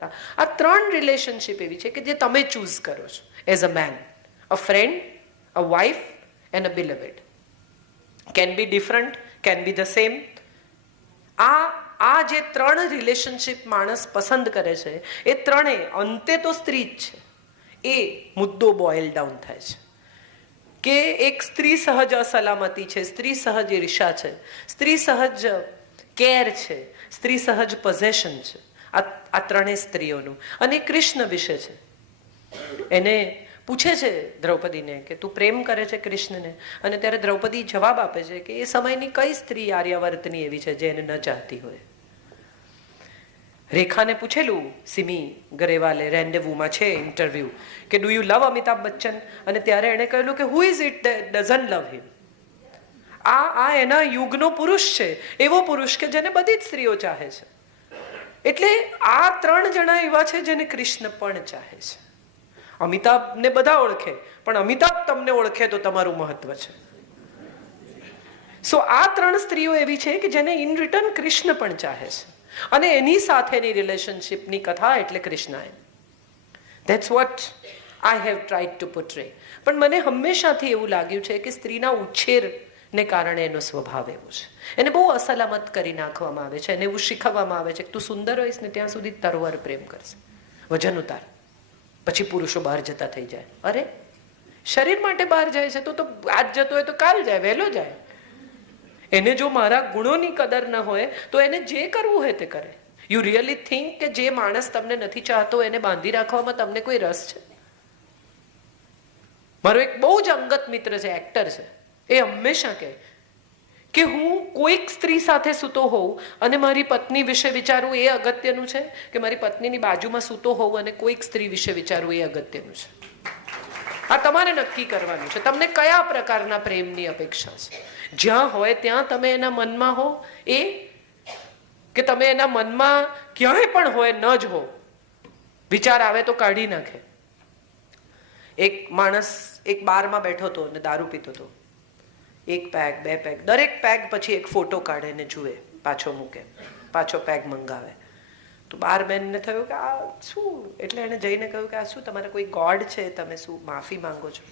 આ ત્રણ રિલેશનશિપ એવી છે કે જે તમે ચૂઝ કરો છો as a man, a friend, a wife and a beloved. Can be different, can be the same. આ જે ત્રણ રિલેશનશિપ માણસ પસંદ કરે છે એ ત્રણેય અંતે તો સ્ત્રી જ છે. એ મુદ્દો બોઇલ ડાઉન થાય છે કે એક સ્ત્રી સહજ અસલામતી છે, સ્ત્રી સહજ ઈર્ષા છે, સ્ત્રી સહજ કેર છે, સ્ત્રી સહજ પોઝેશન છે. આ ત્રણેય સ્ત્રીઓનું. અને કૃષ્ણ વિશે છે. એને પૂછે છે દ્રૌપદીને કે તું પ્રેમ કરે છે કૃષ્ણને, અને ત્યારે દ્રૌપદી જવાબ આપે છે કે એ સમયની કઈ સ્ત્રી આર્યાવર્તની એવી છે જે એને ન ચાહતી હોય. રેખાને પૂછેલું સિમી ગરેવાલે રેન્ડેવુમાં છે ઇન્ટરવ્યૂ કે do you love Amitabh Bachchan, અને ત્યારે એણે કહેલું કે હુ ઇઝ ઇટ ડઝન્ટ લવ હિમ. આ એના યુગનો પુરુષ છે, એવો પુરુષ કે જેને બધી જ સ્ત્રીઓ ચાહે છે. એટલે આ ત્રણ જણા એવા છે જેને કૃષ્ણ પણ ચાહે છે. અમિતાભને બધા ઓળખે, પણ અમિતાભ તમને ઓળખે તો તમારું મહત્વ છે. સો આ ત્રણ સ્ત્રીઓ એવી છે કે જેને ઇન રિટર્ન કૃષ્ણ પણ ચાહે છે, અને એની સાથેની રિલેશનશિપની કથા એટલે Krishnayan. That's what I have tried to portray. પણ મને હંમેશાથી એવું લાગ્યું છે કે સ્ત્રીના ઉછેરને કારણે એનો સ્વભાવ એવો છે. એને બહુ અસલામત કરી નાખવામાં આવે છે, એને એવું શીખવવામાં આવે છે કે તું સુંદર હોઈશ ને ત્યાં સુધી તારો વર પ્રેમ કરશે, વજન ઉતાર, પછી પુરુષો બહાર જતા થઈ જાય. અરે શરીર માટે બહાર જાય છે તો આજ જતો હોય તો કાલ જાય, વહેલો જાય. એને જો મારા ગુણોની કદર ન હોય તો એને જે કરવું હોય તે કરે. યુ રિયલી થિંક કે જે માણસ તમને નથી ચાહતો એને બાંધી રાખવામાં તમને કોઈ રસ છે? મારો એક બહુ જ અંગત મિત્ર છે, એક્ટર છે, એ હંમેશા કહે કે હું કોઈક સ્ત્રી સાથે સૂતો હોઉં અને મારી પત્ની વિશે વિચારવું એ અગત્યનું છે કે મારી પત્નીની બાજુમાં સૂતો હોઉં અને કોઈક સ્ત્રી વિશે વિચારવું એ અગત્યનું છે. આ તમારે નક્કી કરવાનું છે તમને કયા પ્રકારના પ્રેમની અપેક્ષા છે. જ્યાં હોય ત્યાં તમે એના મનમાં હો, એ કે તમે એના મનમાં ક્યાંય પણ હોય ન જ હો, વિચાર આવે તો કાઢી નાખે. એક માણસ એક બારમાં બેઠો હતો અને દારૂ પીતો હતો. એક પેગ, બે પેગ, દરેક પેગ પછી એક ફોટો કાઢે ને જુએ, પાછો મૂકે, પાછો પેગ મંગાવે. તો બારમેનને થયું કે આ શું? એટલે એને જઈને કહ્યું કે આ શું તમારે કોઈ ગોડ છે, તમે શું માફી માંગો છો?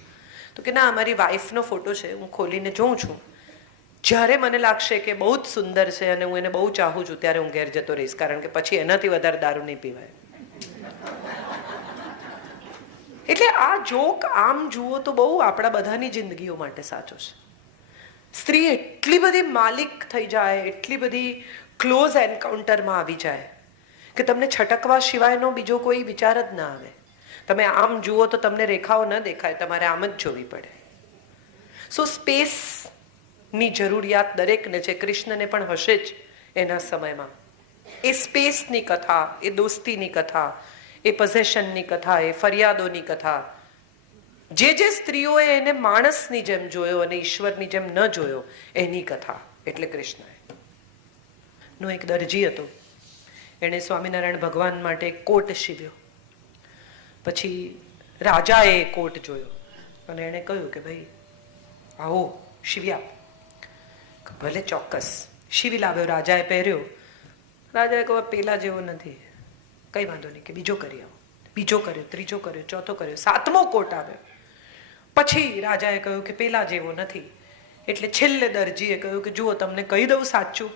તો કે ના, અમારી વાઈફનો ફોટો છે, હું ખોલીને જોઉં છું. જ્યારે મને લાગશે કે બહુ જ સુંદર છે અને હું એને બહુ ચાહું છું ત્યારે હું ઘેર જતો રહીશ, કારણ કે પછી એનાથી વધારે દારૂ નહીં પીવાય. એટલે આ જોક આમ જુઓ તો બહુ આપણા બધાની જિંદગીઓ માટે સાચો છે. સ્ત્રી એટલી બધી માલિક થઈ જાય, એટલી બધી ક્લોઝ એન્કાઉન્ટરમાં આવી જાય કે તમને છટકવા સિવાયનો બીજો કોઈ વિચાર જ ના આવે. તમે આમ જુઓ તો તમને રેખાઓ ન દેખાય, તમારે આમ જ જોવી પડે. સો સ્પેસની જરૂરિયાત દરેકને છે, કૃષ્ણને પણ હશે જ એના સમયમાં. એ સ્પેસની કથા, એ દોસ્તીની કથા, એ પોઝેશનની કથા, એ ફરિયાદોની કથા, જે સ્ત્રીઓએ એને માણસની જેમ જોયો અને ઈશ્વરની જેમ ન જોયો એની કથા એટલે કૃષ્ણ. નો એક દરજી હતો, એણે સ્વામિનારાયણ ભગવાન માટે કોટ સીવ્યો. પછી રાજાએ કોટ જોયો અને એણે કહ્યું કે ભાઈ આવો સીવી આપ. ભલે, ચોક્કસ સીવી લાવ્યો. રાજાએ પહેર્યો. રાજાએ કહ્યું પેલા જેવો નથી. કઈ વાંધો નહીં, કે બીજો કરી આવો. બીજો કર્યો, ત્રીજો કર્યો, ચોથો કર્યો, સાતમો કોટ આવ્યો. પછી રાજાએ કહ્યું કે પેલા જેવો નથી. એટલે છેલ્લે દરજીએ કહ્યું કે જુઓ, તમને કહી દઉં સાચું,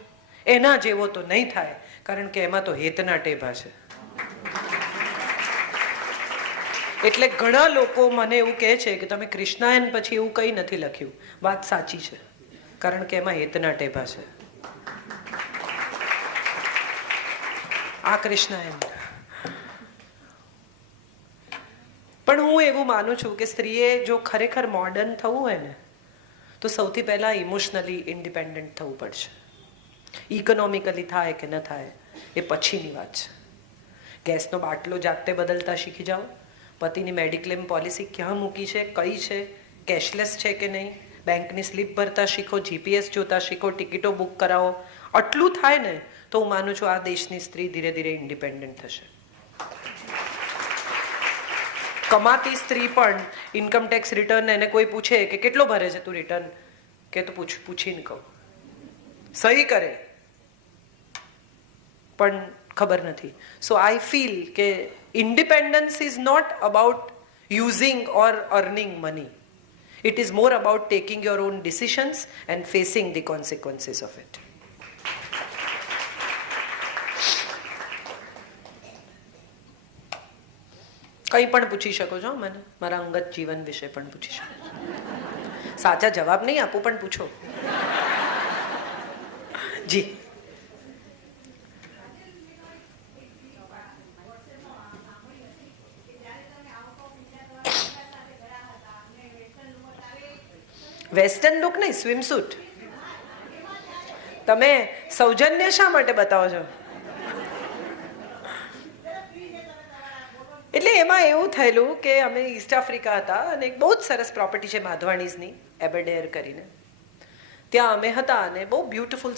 એના જેવો તો નહીં થાય, કારણ કે એમાં તો હેતના ટેભા છે. એટલે ઘણા લોકો મને એવું કહે છે કે તમે કૃષ્ણાયન પછી એવું કંઈ નથી લખ્યું. વાત સાચી છે, કારણ કે એમાં હેતના ટેભા છે. આ કૃષ્ણાયન. પણ હું એવું માનું છું કે સ્ત્રીએ જો ખરેખર મોડર્ન થવું હોય ને તો સૌથી પહેલાં ઇમોશનલી ઇન્ડિપેન્ડન્ટ થવું પડશે. ઇકોનોમિકલી થાય કે ન થાય એ પછીની વાત છે. ગેસનો બાટલો જાતે બદલતા શીખી જાઓ, પતિની મેડિક્લેમ પોલિસી ક્યાં મૂકી છે, કઈ છે, કેશલેસ છે કે નહીં, બેંકની સ્લીપ ભરતા શીખો, જીપીએસ જોતા શીખો, ટિકિટો બુક કરાવો. આટલું થાય ને તો હું માનું છું આ દેશની સ્ત્રી ધીરે ધીરે ઇન્ડિપેન્ડન્ટ થશે. કમાતી સ્ત્રી પણ ઇન્કમટેક્સ રિટર્ન એને કોઈ પૂછે કે કેટલો ભરે છે તું રિટર્ન, કે તો પૂછીને કહું, સહી કરે. પણ ખબર નથી. સો આઈ ફીલ કે independence is not about using or earning money. It is more about taking your own decisions and facing the consequences of it. કંઈ પણ પૂછી શકો છો મને, મારા અંગત જીવન વિશે પણ પૂછી શકો. સાચા જવાબ નહીં આપું પણ પૂછો. જી. વેસ્ટર્ન લુક નહીં, સ્વિમસૂટ. તમે સૌજન્ય શા માટે બતાવો છો? એટલે એમાં એવું થયેલું કે અમે ઈસ્ટ આફ્રિકા હતા અને એક બહુ જ સરસ પ્રોપર્ટી છે માધવાણીઝની, એબરડેર કરીને. ત્યાં અમે હતા અને બહુ બ્યુટિફુલ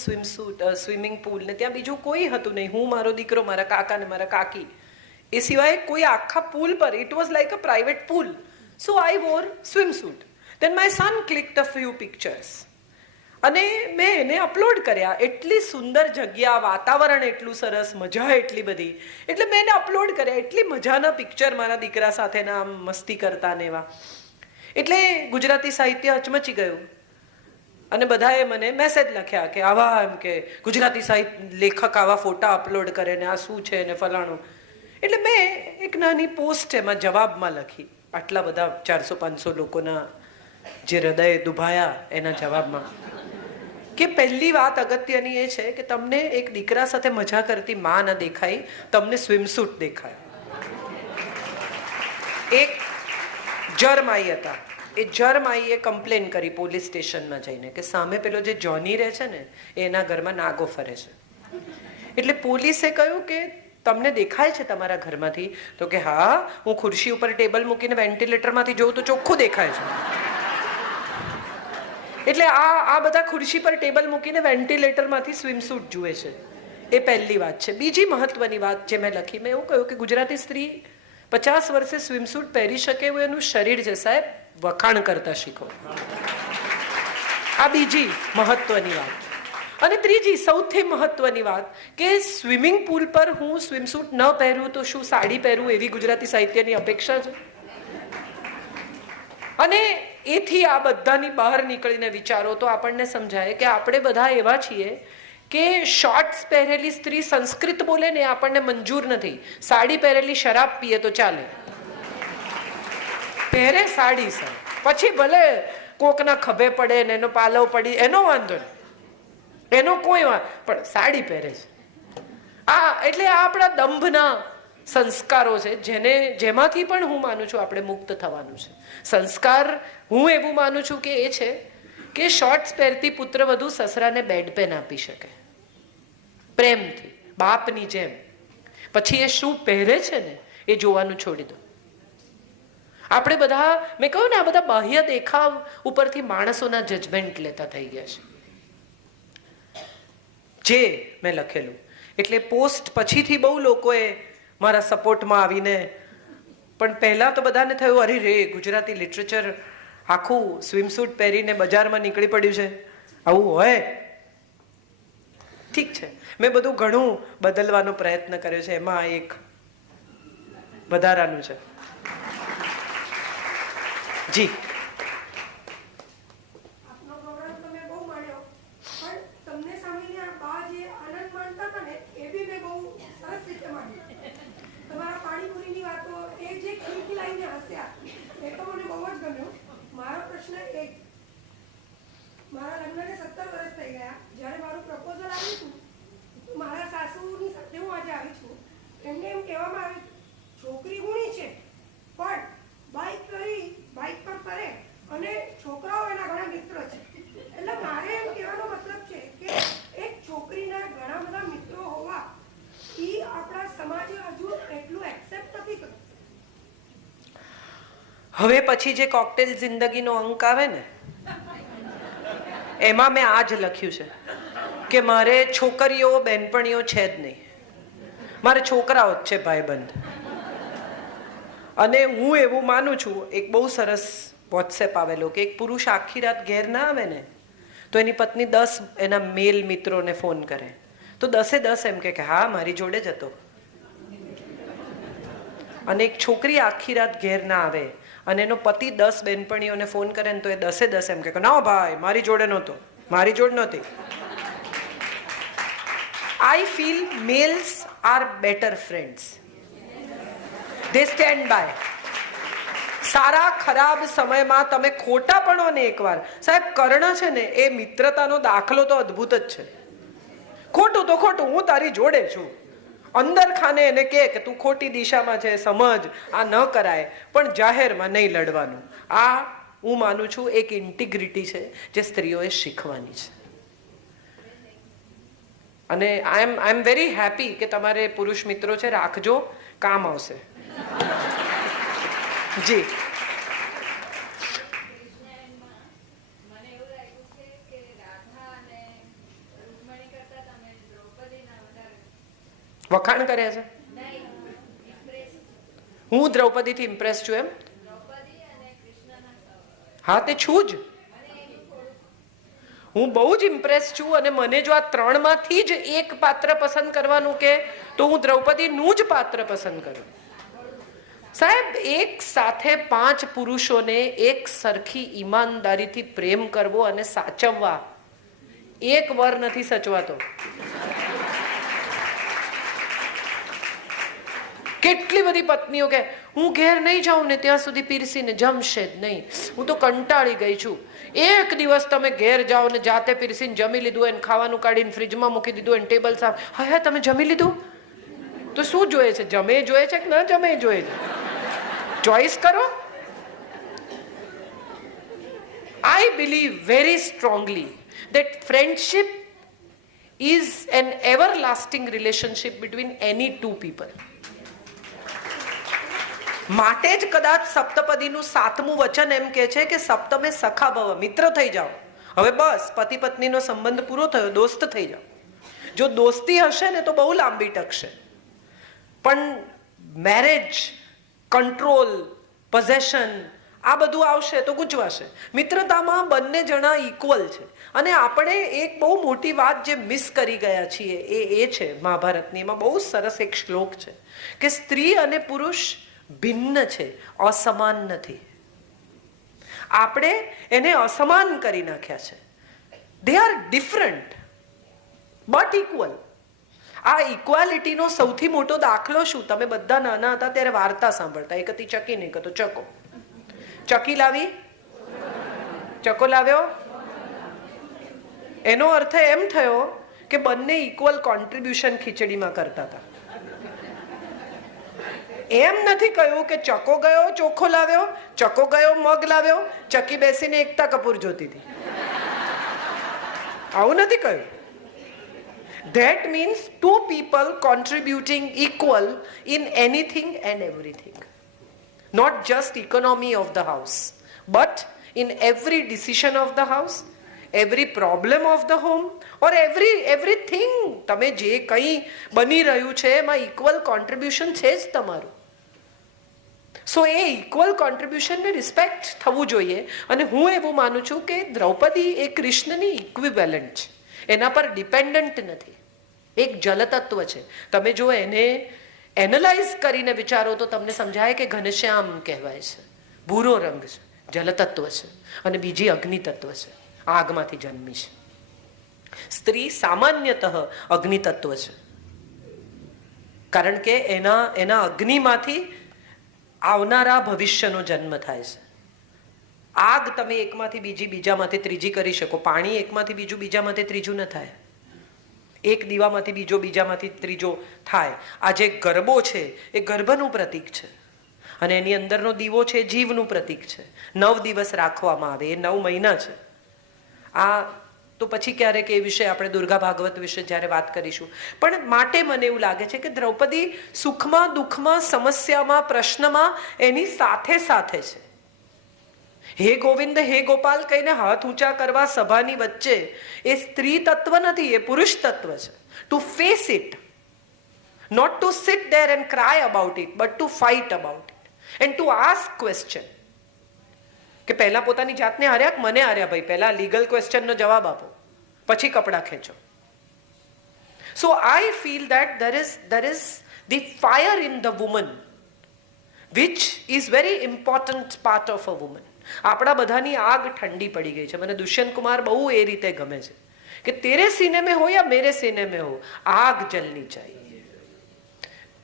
સ્વિમિંગ પુલ ને ત્યાં બીજું કોઈ હતું નહીં. હું, મારો દીકરો, મારા કાકા ને મારા કાકી, એ સિવાય કોઈ આખા પુલ પર. It was like a private pool. So I wore swimsuit. Then my son clicked a few pictures. અને મેં એને અપલોડ કર્યા. એટલી સુંદર જગ્યા, વાતાવરણ એટલું સરસ, મજા એટલી બધી. એટલે મેં એને અપલોડ કર્યા. એટલી મજાના પિક્ચર મારા દીકરા સાથેના, આમ મસ્તી કરતા ને એવા. એટલે ગુજરાતી સાહિત્ય હચમચી ગયું અને બધાએ મને મેસેજ લખ્યા કે આવા, એમ કે ગુજરાતી સાહિત્ય લેખક આવા ફોટા અપલોડ કરે ને આ શું છે ને ફલાણું. એટલે મેં એક નાની પોસ્ટ એમાં જવાબમાં લખી. આટલા બધા 400-500 લોકોના જે હૃદય દુભાયા એના જવાબમાં, કે પહેલી વાત અગત્યની એ છે કે તમને એક દીકરા સાથે મજા કરતી માં ન દેખાઈ, તમને સ્વિમસૂટ દેખાય. એક જરમાઈ હતા, એ જરમાઈએ કમ્પ્લેન કરી પોલીસ સ્ટેશનમાં જઈને કે સામે પેલો જે જોની રહે છે ને એના ઘરમાં નાગો ફરે છે. એટલે પોલીસે કહ્યું કે તમને દેખાય છે તમારા ઘરમાંથી? તો કે હા, હું ખુરશી ઉપર ટેબલ મૂકીને વેન્ટિલેટરમાંથી જોઉં તો ચોખ્ખું દેખાય છે. એટલે આ બધા ખુરશી પર ટેબલ મૂકીને વેન્ટિલેટરમાંથી સ્વિમસૂટ જુએ છે. એ પહેલી વાત છે. બીજી મહત્વની વાત જે મેં લખી, મેં એવું કહ્યું કે ગુજરાતી સ્ત્રી 50 વર્ષે સ્વિમસૂટ પહેરી શકે એવું એનું શરીર છે સાહેબ, વખાણ કરતા શીખો. આ બીજી મહત્વની વાત. અને ત્રીજી સૌથી મહત્વની વાત કે સ્વિમિંગ પુલ પર હું સ્વિમસૂટ ન પહેરું તો શું સાડી પહેરું એવી ગુજરાતી સાહિત્યની અપેક્ષા છે? અને એથી આ બધાની બહાર નીકળીને વિચારો તો આપણને સમજાય કે આપણે બધા એવા છીએ કે શોર્ટ્સ પહેરેલી સ્ત્રી સંસ્કૃત બોલે ને આપણને મંજૂર નથી. સાડી પહેરેલી શરાબ પીએ તો ચાલે. પહેરે સાડી સર, પછી ભલે કોકના ખભે પડે ને એનો પાલવ પડી એનો વાંધો નહીં, એનો કોઈ પણ સાડી પહેરે છે. એટલે આ આપણા દંભના સંસ્કારો છે જેમાંથી પણ હું માનું છું આપણે મુક્ત થવાનું છે. સંસ્કાર હું એવું માનું છું કે એ છે કે શોર્ટ્સ પહેરતી પુત્રવધુ સસરાને બેડ પેન આપી શકે પ્રેમથી, બાપની જેમ. પછી એ શું પહેરે છે ને એ જોવાનું છોડી દો. આપણે બધા, મેં કહ્યું ને, આ બધા બાહ્ય દેખાવ ઉપરથી માણસોના જજમેન્ટ લેતા થઈ ગયા છે. જે મેં લખેલું એટલે પોસ્ટ પછીથી બહુ લોકોએ મારા સપોર્ટમાં આવીને, પણ પહેલાં તો બધાને થયું અરે રે, ગુજરાતી લિટરેચર આખું સ્વિમસૂટ પહેરીને બજારમાં નીકળી પડ્યું છે, આવું હોય? ઠીક છે, મેં બધું ઘણું બદલવાનો પ્રયત્ન કર્યો છે. એમાં એક વધારાનું છે. જી. મારા લગ્નને 17 વર્ષ થઈ ગયા. જ્યારે મારું પ્રપોઝલ આવ્યું હતું, મારા સાસુની સાથે હું આજે આવી છું. એમને એમ કહેવામાં આવ્યું છોકરી ગુણી છે પણ બાઇક પર ફરે અને છોકરાઓ એના ઘણા મિત્રો છે. એટલે મારે એમ કહેવાનો મતલબ છે કે એક છોકરીના ઘણા બધા મિત્રો હોવા એ આપણા સમાજે હજુ એટલું એક્સેપ્ટ નથી કરતું. હવે પછી જે કોકટેલ જિંદગીનો અંક આવે ને એમાં મેં આ જ લખ્યું છે કે મારે છોકરીઓ બહેનપણીઓ છે જ નહીં, મારે છોકરાઓ જ છે ભાઈબંધ. અને હું એવું માનું છું, એક બહુ સરસ વોટ્સએપ આવેલો કે એક પુરુષ આખી રાત ઘેર ના આવે ને તો એની પત્ની 10 એના મેલ મિત્રોને ફોન કરે તો 10 એમ કે હા મારી જોડે જ હતો. અને એક છોકરી આખી રાત ઘેર ના આવે અને એનો પતિ 10 બેનપણીઓને ફોન કરે ને તો એ 10 એમ કે ના ભાઈ મારી જોડે નહોતો, મારી જોડે નહોતી. I feel males are better friends. They stand by. સારા ખરાબ સમયમાં તમે ખોટા પડો ને એકવાર, સાહેબ કર્ણ છે ને એ મિત્રતાનો દાખલો તો અદ્ભુત જ છે. ખોટું તો ખોટું, હું તારી જોડે છું. અંદર ખાને એને કે તું ખોટી દિશામાં છે, સમજ આ ન કરાય, પણ જાહેરમાં નહીં લડવાનું. આ હું માનું છું એક ઇન્ટિગ્રિટી છે જે સ્ત્રીઓએ શીખવાની છે. અને આઈ એમ વેરી હેપી કે તમારે પુરુષ મિત્રો છે, રાખજો, કામ આવશે. જી વખાણ કર્યા છે. હું દ્રૌપદીથી ઇમ્પ્રેસ છું એમ? હા તે છું જ. હું બહુ જ ઇમ્પ્રેસ છું અને મને જો આ 3માંથી જ એક પાત્ર પસંદ કરવાનું કે તો હું દ્રૌપદીનું જ પાત્ર પસંદ કરું. સાહેબ એક સાથે 5 પુરુષોને એક સરખી ઈમાનદારીથી પ્રેમ કરવો અને સાચવવા એક વર નથી સચવાતો. કેટલી બધી પત્નીઓ કે હું ઘેર નહીં જાઉં ને ત્યાં સુધી પીરસીને જમશે જ નહીં, હું તો કંટાળી ગઈ છું. એક દિવસ તમે ઘેર જાઓ ને જાતે પીરસીને જમી લીધું હોય, ખાવાનું કાઢીને ફ્રીજમાં મૂકી દીધું હોય, ટેબલ સાફ, હા તમે જમી લીધું તો શું જોઈએ છે? જમે જોઈએ છે કે ન જમે જોઈએ છે? ચોઈસ કરો. I believe very strongly that friendship is an everlasting relationship between any two people. માટે જ કદાચ સપ્તપદીનું 7મું વચન એમ કે છે કે સપ્તમે સખા ભવ, મિત્ર થઈ જાઓ. હવે બસ પતિ પત્નીનો સંબંધ પૂરો થયો, દોસ્ત થઈ જાઓ. જો દોસ્તી હશે ને તો બહુ લાંબી ટકશે, પણ મેરેજ, કંટ્રોલ, પોઝેશન આ બધું આવશે તો ગુજવાશે. મિત્રતામાં બંને જણા ઇક્વલ છે. અને આપણે એક બહુ મોટી વાત જે મિસ કરી ગયા છીએ એ છે મહાભારતની. એમાં બહુ સરસ એક શ્લોક છે કે સ્ત્રી અને પુરુષ ભિન્ન છે, અસમાન નથી. આપણે એને અસમાન કરી નાખ્યા છે. They are different but equal. આ ઇક્વાલિટીનો સૌથી મોટો દાખલો શું? તમે બધા નાના હતા ત્યારે વાર્તા સાંભળતા, એક હતી ચકી ને એક હતો ચકો. ચકી લાવી, ચકો લાવ્યો, એનો અર્થ એમ થયો કે બંને ઇક્વલ કોન્ટ્રીબ્યુશન ખીચડીમાં કરતા હતા. એમ નથી કહ્યું કે ચકો ગયો ચોખો લાવ્યો, ચકો ગયો મગ લાવ્યો, ચકી બેસીને એકતા કપૂર જોતી હતી. આવું નથી કહ્યું. That means two people contributing equal in anything and everything. Not just economy of the house, but in every decision of the house, every problem of the home, or everything. તમે જે કંઈ બની રહ્યું છે એમાં ઇક્વલ કોન્ટ્રીબ્યુશન છે જ તમારું. સો એ ઇક્વલ કોન્ટ્રીબ્યુશનને રિસ્પેક્ટ થવું જોઈએ. અને હું એવું માનું છું કે દ્રૌપદી એ કૃષ્ણની ઇક્વિવેલન્ટ છે, એના પર ડિપેન્ડન્ટ નથી. એક જલતત્વ છે. તમે જો એને એનાલાઇઝ કરીને વિચારો તો તમને સમજાય કે ઘનશ્યામ કહેવાય છે, ભૂરો રંગ છે, જલતત્વ છે, અને બીજી અગ્નિ તત્વ છે, આગમાંથી જન્મી છે. સ્ત્રી સામાન્યતઃ અગ્નિ તત્વ છે, કારણ કે એના અગ્નિમાંથી આવનારા ભવિષ્યનો જન્મ થાય છે. આગ તમે એકમાંથી બીજી, બીજામાંથી ત્રીજી કરી શકો. પાણી એકમાંથી બીજું, બીજામાંથી ત્રીજું ન થાય. એક દીવામાંથી બીજો, બીજામાંથી ત્રીજો થાય. આ જે ગરબો છે એ ગર્ભનું પ્રતીક છે, અને એની અંદરનો દીવો છે જીવનું પ્રતીક છે. 9 દિવસ રાખવામાં આવે, એ 9 મહિના છે. આ તો પછી ક્યારેક એ વિશે આપણે દુર્ગા ભાગવત વિશે જ્યારે વાત કરીશું. પણ માટે મને એવું લાગે છે કે દ્રૌપદી સુખમાં, દુઃખમાં, સમસ્યામાં, પ્રશ્નમાં એની સાથે સાથે છે. હે ગોવિંદ, હે ગોપાલ કહીને હાથ ઊંચા કરવા સભાની વચ્ચે એ સ્ત્રી તત્વ નથી, એ પુરુષ તત્વ છે. To face it, not to sit there and cry about it, but to fight about it and to ask question. કે પહેલા પોતાની જાતને હાર્યા કે મને હાર્યા? ભાઈ પહેલા લીગલ ક્વેશ્ચનનો જવાબ આપો, પછી કપડાં ખેંચો. So I feel that there is the fire in the woman, which is very important part of a woman. આપણા બધાની આગ ઠંડી પડી ગઈ છે. મને દુષ્યંત કુમાર બહુ એ રીતે ગમે છે કે તેરે सीने में हो या मेरे सीने में हो, आग जलनी चाहिए.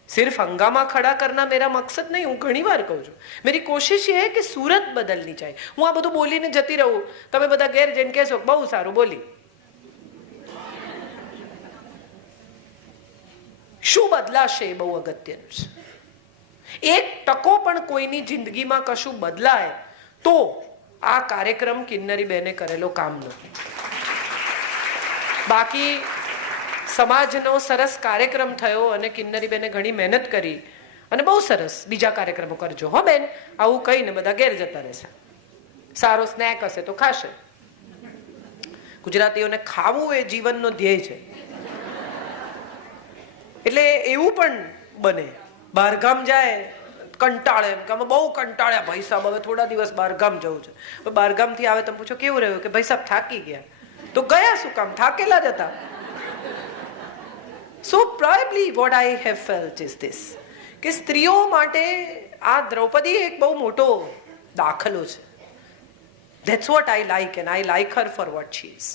सिर्फ हंगामा खड़ा करना मेरा मकसद नहीं. હું ઘણી વાર કહું છું, मेरी कोशिश ये है कि सूरत बदलनी चाहिए. હું આ બધું બોલીને જતી રહું, તમે બધા ઘેર જઈને કહેશો બહુ સારું બોલી. શું બદલાશે એ બહુ અગત્યનું છે. એક ટકો પણ કોઈની જિંદગીમાં કશું બદલાય તો આ કાર્યક્રમ કિન્નરી બેને કરેલો કામનો. બાકી સમાજનો સરસ કાર્યક્રમ થયો અને કિન્નરી બેને ઘણી મહેનત કરી અને બહુ સરસ બીજા કાર્યક્રમો કરજો હો બેન, આવું કહીને બધા ઘેર જતા રહેશે. સારો સ્નેક હશે તો ખાશે. ગુજરાતીઓને ખાવું એ જીવનનો ધ્યેય છે. એટલે એવું પણ બને બહારગામ જાય કંટાળે, એમ કે અમે બહુ કંટાળ્યા ભાઈ સાહેબ, હવે થોડા દિવસ બહારગામ જવું છે. બહારગામથી આવે તમે પૂછો કેવું રહ્યું, કે ભાઈ સાહેબ થાકી ગયા. તો ગયા શું કામ, થાકેલા જ હતા. So probably what I have felt is this, કે સ્ત્રીઓ માટે આ દ્રૌપદી એક બહુ મોટો દાખલો છે. That's what I like, and I like her for what she is.